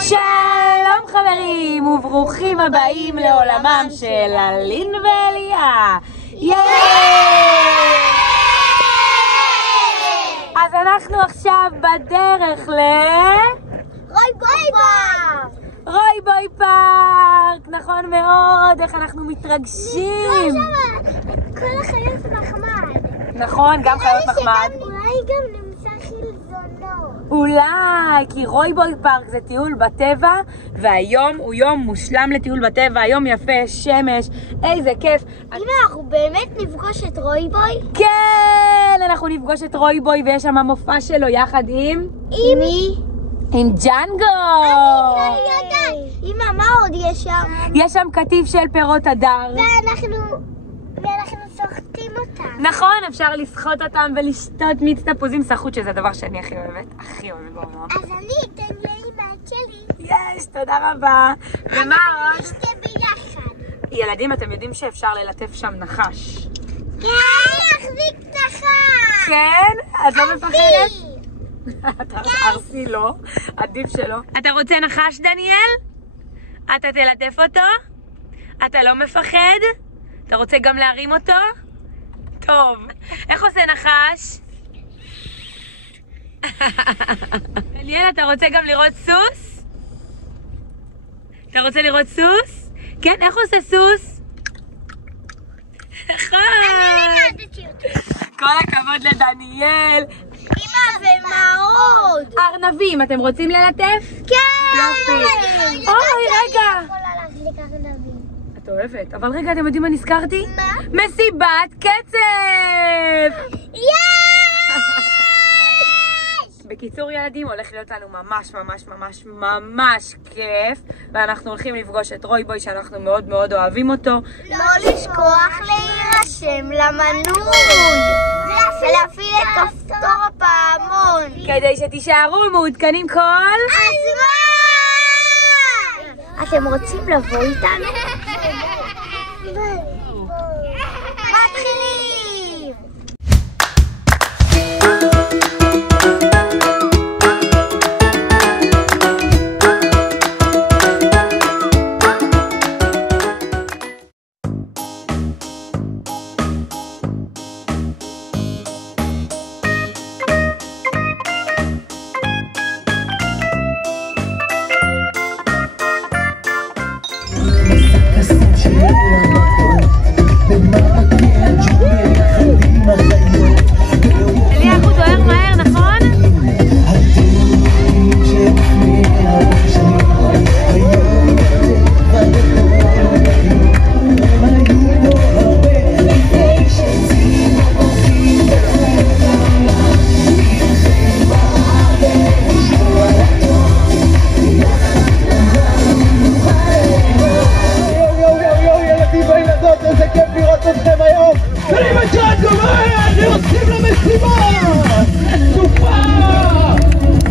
שלום חברים וברוכים הבאים לעולמם של אלין ואליה. אז אנחנו עכשיו בדרך רוי-בוי פארק. נכון מאוד, איך אנחנו מתרגשים. כל החיות נחמד. נכון, גם חיות נחמד. אולי גם נמצא חלזונות. אולי, כי רוי-בוי פארק זה טיול בטבע, והיום הוא יום מושלם לטיול בטבע, יום יפה, שמש, איזה כיף. אם אנחנו באמת נפגוש את רוי-בוי? כן, אנחנו נפגוש את רוי-בוי ויש שם מופע שלו יחד עם... עם מי? עם ג'אנגו. אני יודעת. אמא, מה עוד יש שם? יש שם קטיף של פירות הדר. ואנחנו סוחטים אותם. נכון, אפשר לסחוט אותם ולשתות מיץ תפוזים סחוט, שזה הדבר שאני הכי אוהבת. הכי אוהבת בעולם. אז אני אתן לאמא את שלי. יש, תודה רבה. ומה עוד? נשתה ביחד. ילדים, אתם יודעים שאפשר ללטף שם נחש. כן, להחזיק נחש. כן? את לא מפחדת? ארסי לא, עדיף שלא. אתה רוצה נחש, דניאל? אתה תלטף אותו? אתה לא מפחד? אתה רוצה גם להרים אותו? טוב. איך עושה נחש? דניאל, אתה רוצה גם לראות סוס? אתה רוצה לראות סוס? כן, איך עושה סוס? נכון. אני לימדתי אותי. כל הכבוד לדניאל. אמא, ומה עוד? ארנבים, אתם רוצים ללטף? כן. יופי. אוי, רגע. אני יכולה להחזיק ארנבים. את אוהבת, אבל רגע, אתם יודעים מה נזכרתי? מה? מסיבת קצב! בקיצור ילדים, הולך להיות לנו ממש ממש ממש ממש כיף, ואנחנו הולכים לפגוש את רוי-בוי שאנחנו מאוד מאוד אוהבים אותו. לא לשכוח להירשם למנוי ולהפעיל את כפתור הפעמון כדי שתישארו מעודכנים כל הזמן. אתם רוצים לבוא איתנו? מתחילים! אליה, הוא דוהר מהר, נכון? ילדים וילדות, איזה כיף לראות אתכם היום. קדימה ג'אנגו, מהר, יוצאים למשימה. סופה,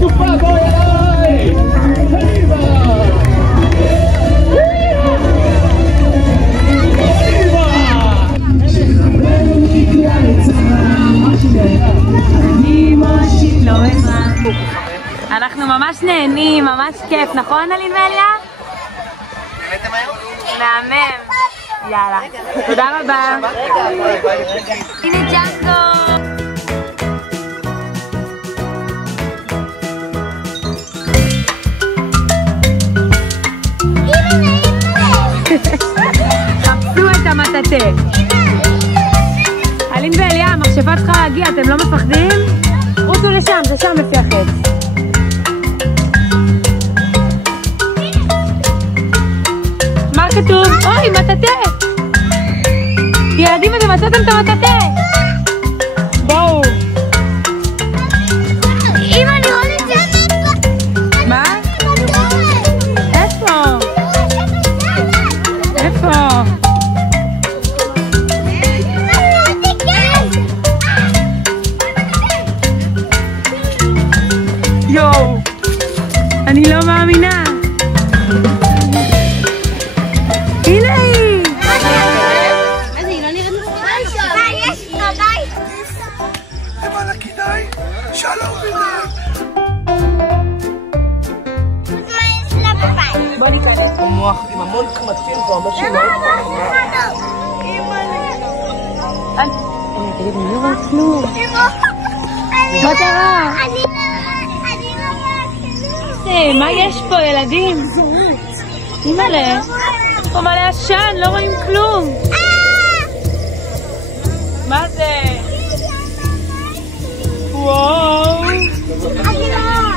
סופה, בואי אליי. קדימה. אנחנו ממש נהנים, ממש כיף, נכון אלין ואליה? נהנתם היום? מהמם. יאללה, תודה רבה. הנה ג'אנגו. חפשו את המטאטה. אלין ואליה, המכשפה צריכה להגיע, אתם לא מפחדים? רוצו לשם, זה שם לפי החץ. מה כתוב? אוי, מטאטה! ילדים, אתם מצאתם את המטאטה! בואו! אמא, נראה לי זה מה? איפה? איפה? יואו! אני לא מאמינה! הנה היא! יש תודה רצים פה, אנשים מאוד תגיד, אני לא רואה כלום. מה קרה? מה יש פה, ילדים? אימא'לה, פה מלא עשן, לא רואים כלום. מה זה? וואו.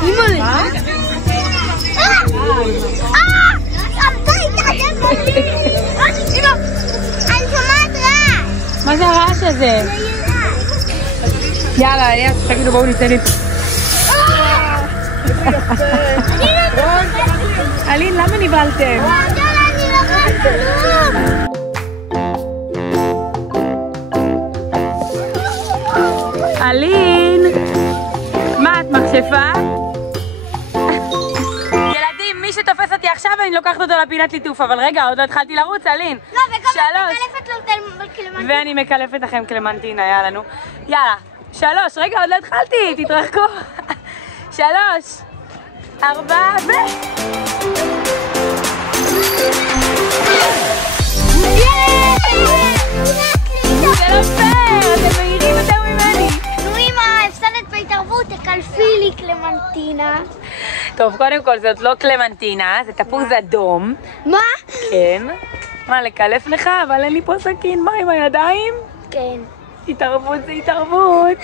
אימא'לה. מה זה הרעש הזה? יאללה, תגידו, בואו ניתן לי. אלין, למה ניבלתם? אלין, מה, את מכשפה? ילדים, מי שתופס אותי עכשיו אני לוקחת אותו לפינת ליטוף, אבל רגע, עוד לא התחלתי לרוץ, אלין. לא, וגם אני מקלפת לו קלמנטינה. ואני מקלפת לכם קלמנטינה, יאללה, נו. יאללה, 3, רגע, עוד לא התחלתי, תתרחקו. 3, 4, ו... זה לא פייר, אתם מהירים יותר ממני. נו אמא, הפסדת בהתערבות, תקלפי לי קלמנטינה. טוב, קודם כל זאת לא קלמנטינה, זה תפוז אדום. מה? כן. מה, לקלף לך? אבל אין לי פה סכין, מה עם הידיים? כן. התערבות זה התערבות.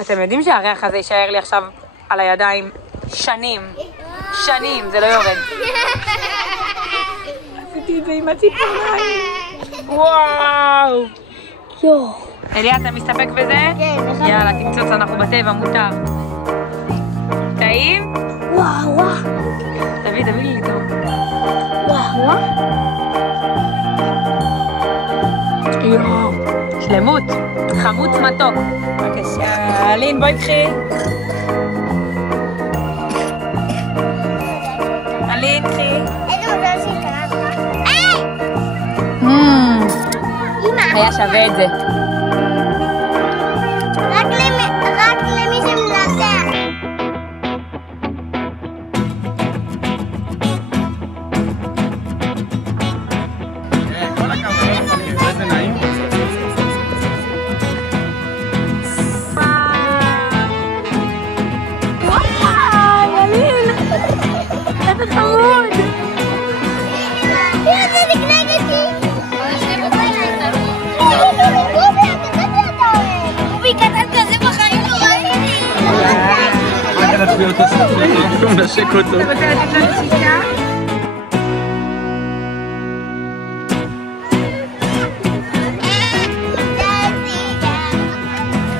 אתם יודעים שהריח הזה יישאר לי עכשיו על הידיים שנים. שנים, זה לא יורד. עשיתי את זה עם הציפורניים. וואו. יואו. אליה, אתה מסתפק בזה? כן. יאללה, תקצוץ, אנחנו בטבע, מותר. טעים? וואו וואו. תביא לי לטעום. וואו וואו. יואו. שלמות. חמוץ מתוק. בבקשה. אלין, בואי קחי. אלין, קחי. איזה מזל שהתקרבת. היה שווה את זה. רק למי שמנצח. כל הכבוד, איזה נעים. וואי, אלין. איזה חמוד. איזה נגנגתי. רובי קטן כזה בחיים לא ראיתי. רק על התביעות הספרים, הוא נשק אותו. אתה רוצה לתת לנו שישה?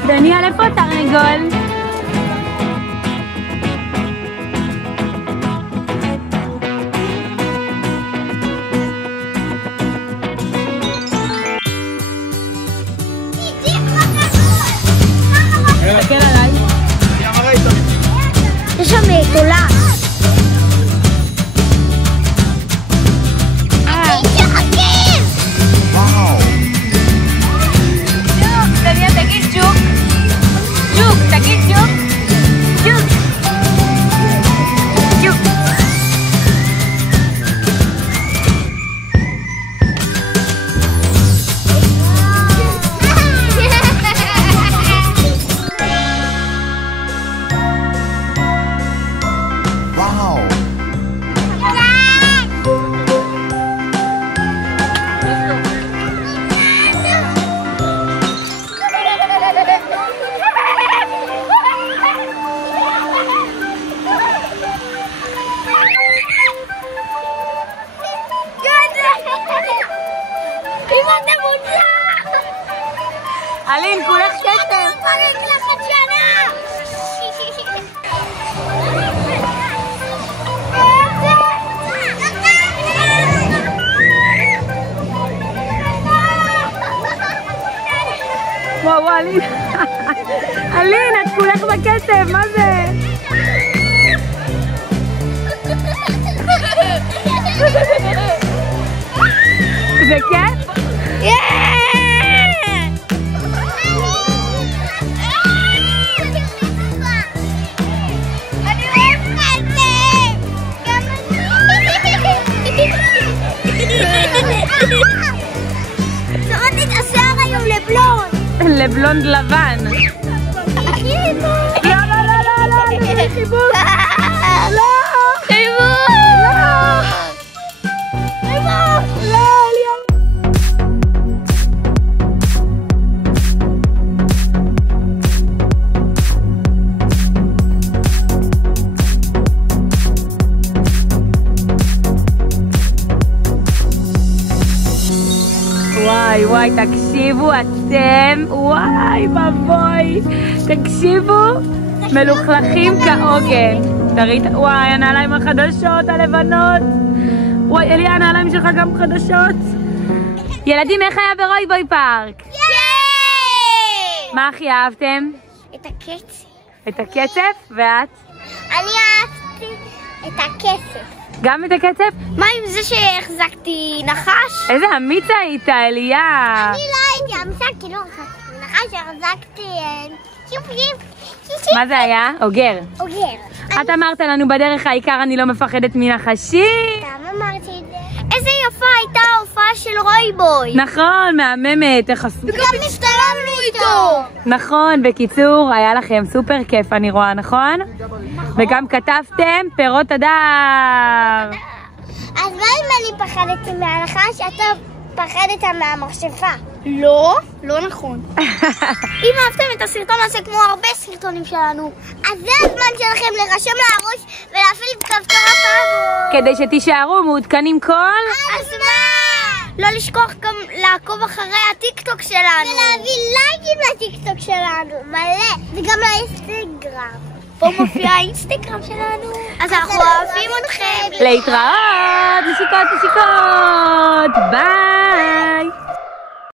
דניאל, איפה התרנגול? תסתכל עליי. יש שם תולה. דניאל, תגיד ג'וק. ג'וק, תגיד ג'וק. ג'וק. ג'וק. אלין, כולך כסף. וואו, אלין. אלין, את כולך בכסף, מה זה? זה כיף? לבלון. לבלונד לבן. לא, לא, לא, לא, לא, חיבוק. לא. חיבוק. חיבוק. לא, אליהו. וואי וואי, תקשיבו אתם, וואי מבוי, תקשיבו, מלוכלכים כעוגן. תראי, וואי, הנעליים החדשות, הלבנות. וואי, אליה, הנעליים שלך גם חדשות. ילדים, איך היה ברויבוי פארק? מה הכי אהבתם? את הקצב. את הקצף? ואת? אני אהבתי את הקצב. גם את הקצף? מה עם זה שהחזקתי נחש? איזה אמיץ היית, אליה. אני לא הייתי אמיצה, כי לא נחש החזקתי מה זה היה? אוגר. אוגר. את אמרת לנו בדרך העיקר אני לא מפחדת מנחשים. גם אמרתי את זה. איזה יפה הייתה ההופעה של רויבוי. נכון, מהממת, איך עשו. וגם הסתלמנו איתו. נכון, בקיצור, היה לכם סופר כיף אני רואה, נכון? וגם כתבתם פירות הדר. אז מה אם אני פחדתי מהנחש? אתה פחדת מהמכשפה. לא, לא נכון. אם אהבתם את הסרטון הזה כמו הרבה סרטונים שלנו, אז זה הזמן שלכם לרשם לערוץ ולהפעיל את כפתור הפעמון. כדי שתישארו מעודכנים כל הזמן! לא לשכוח גם לעקוב אחרי הטיקטוק שלנו. ולהביא לייקים לטיקטוק שלנו, מלא. וגם לאינסטגרם. פה מופיע האינסטגרם שלנו. אז אנחנו אוהבים אתכם. להתראות, נשיקות, נשיקות, ביי.